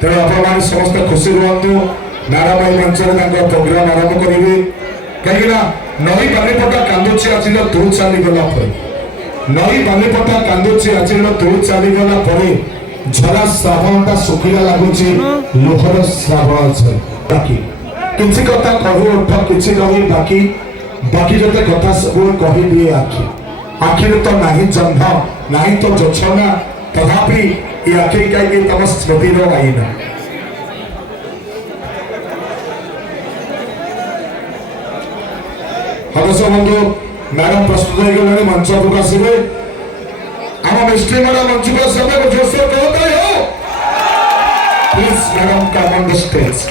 तेणु आप समस्त खुशी रुहतु नाराबाई मंचर प्रोग्राम आरंभ करेंगे कहीं नई बालीपटा कांदुची आज तू चलीगला नई बालीपटा कांदुची आज तू चलीगला झरा श्रावणटा सुखिला लगुच लुहर श्रावण बाकी किसी कथा कहू उठ कि रही बाकी बाकी जो कथा सब कह दिए आखि तो नहीं जन्म नहीं तो जोछना तथापि ये आखि कहीं तम स्मृतिर आईना सदस्य बंधु मैडम प्रस्तुत हो गए मंच को आसवे आम मिस्ट्री मैडम मंच को समय को जोर से कहते हो please madam come on the stage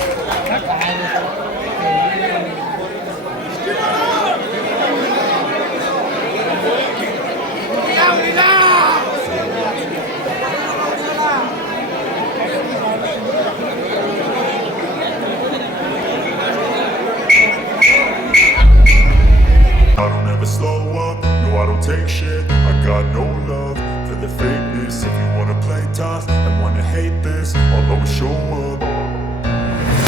I don't ever slow up, no I don't take shit. I got no love for the fakeness. If you wanna play tough and wanna hate this, I'll always show up.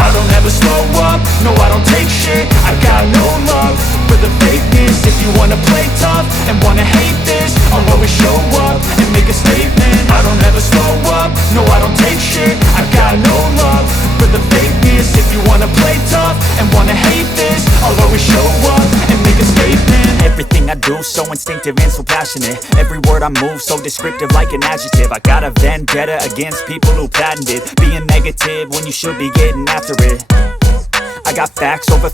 I don't ever slow up, no I don't take shit. I got no love for the fakeness. If you wanna play tough and wanna hate this, I'll always show up and make a statement. I don't ever slow up, no I don't take shit. I got no love for the fakeness. If you wanna play tough and wanna hate this, I'll always show up and make a statement. Everything I do so instinctive and so passionate. Every word I move so descriptive like an adjective. I got a vendetta against people who patented being negative when you should be getting after it. I got facts over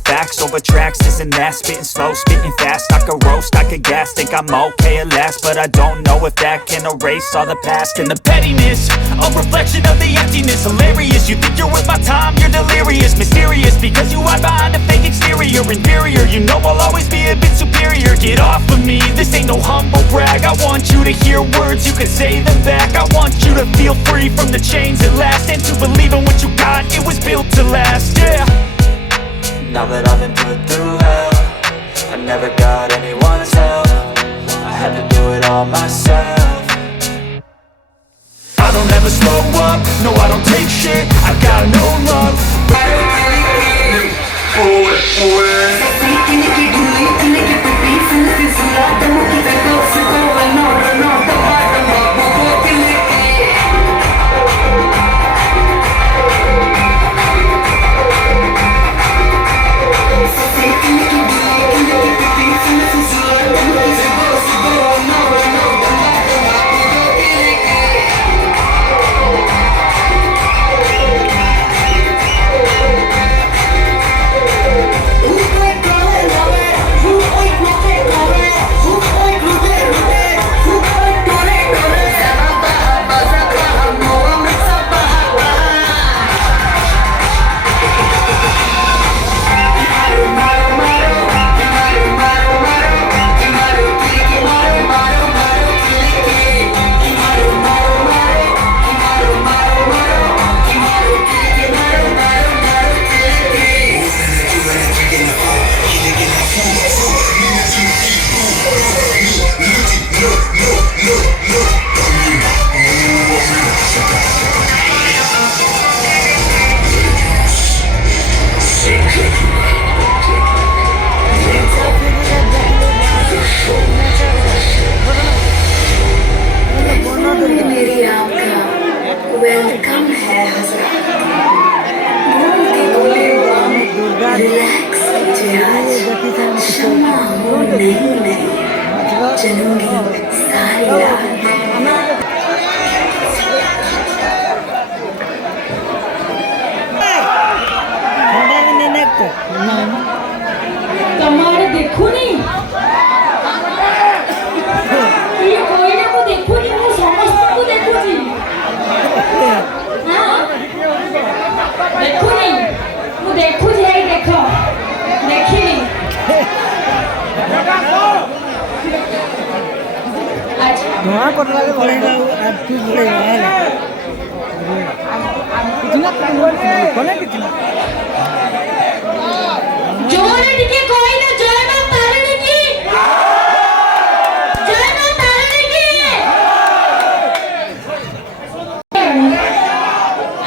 tracks, this and that. Spitting slow, spitting fast. I could roast, I could gas. Think I'm okay at last, but I don't know if that can erase all the past. And the pettiness, a reflection of the emptiness. Hilarious, you think you're worth my time, you're delirious. Mysterious, because you hide behind a fake exterior. Inferior, you know I'll always be a bit superior. Get off of me, this ain't no humble brag. I want you to hear words, you can say them back. I want you to feel free from the chains at last, and to believe in what you got, it was built to last, yeah. Now that I've been put through hell, I never got anyone's help. I had to do it all myself. I don't ever slow up, no I don't take shit. I got no love.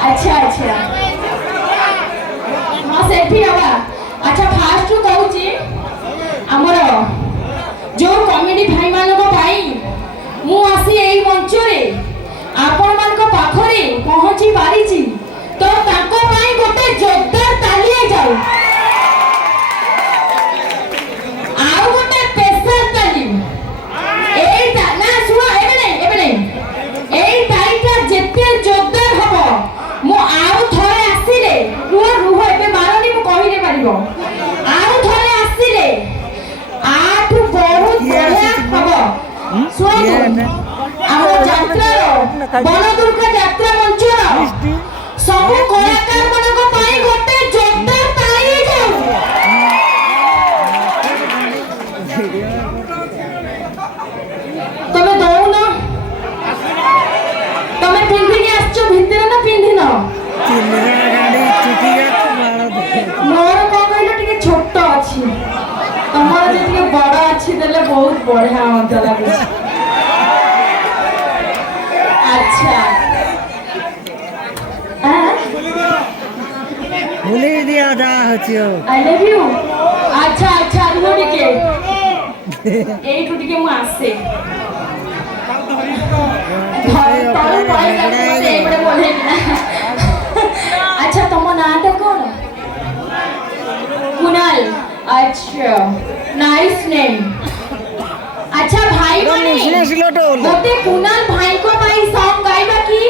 अच्छा अच्छा हाँ selfie हवा अच्छा fast कहूँ आमर जो comedy भाई मानक पाई मु आसी एई मंच रे आपण मानक पाखरे पहुंची पारिची तो ताको पाई गोटे जोरदार ताली जाऊ आउ गोटे स्पेशल ताली एटा ना सुनो एबे नहीं एई तालीटा जेते जोरदार हबो मु आउ थरे आसीले रुह एबे मारनी मु कहि पारिबो आउ थरे आसीले आठ बहुत बढ़िया हबो सुनो आम यात्रा बनदुर्गा यात्रा मंच सब कलाकार मानक पाई गोटे जोरदार ताली जाऊ तमे दौन तमे पिंधिनी आछो भितर ना पिंधिन मोर को कहलो टिके छोट अछि तमर जे टिके बड़ अछि देले बहुत बढ़िया मजा लागे अच्छा भूले दिया जा हचियो आई लव यू अच्छा अच्छा रुको टिके एई टिके मु आसे तळु पळी लागले से एबडे बोले ना अच्छा तुम नाटा कोन कुणाल अच्छा नाइस नेम अच्छा भाई माने गोटे कुणाल भाई को भाई सॉन्ग गाइबा की